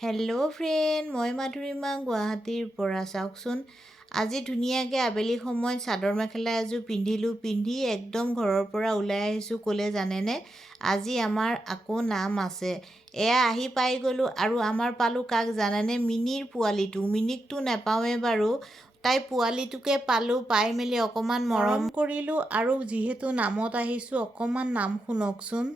Hello' friend, মই মাধুৰিমা গুৱাহাটীৰ পৰা। চাওকচোন, আজি ধুনীয়াকৈ আবেলি সময়ত চাদৰ মেখেলা এযোৰ পিন্ধি একদম ঘৰৰ পৰা ওলাই আহিছোঁ। ক'লে জানেনে? আজি আমাৰ আকৌ নাম আছে। এয়া আহি পাই গ'লোঁ আৰু আমাৰ পালোঁ কাক জানেনে? মিনিৰ পোৱালিটো। মিনিকটো নাপাওঁৱে বাৰু, তাই পোৱালিটোকে পালোঁ। পাই মেলি অকণমান মৰম কৰিলোঁ আৰু যিহেতু নামত আহিছোঁ অকণমান নাম শুনকচোন।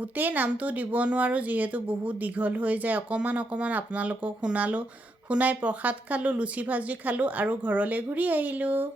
গোটেই নামটো দিব নোৱাৰোঁ যিহেতু বহুত দীঘল হৈ যায়। অকণমান আপোনালোকক শুনাই প্ৰসাদ খালোঁ, লুচি ভাজি খালোঁ আৰু ঘৰলৈ ঘূৰি আহিলোঁ।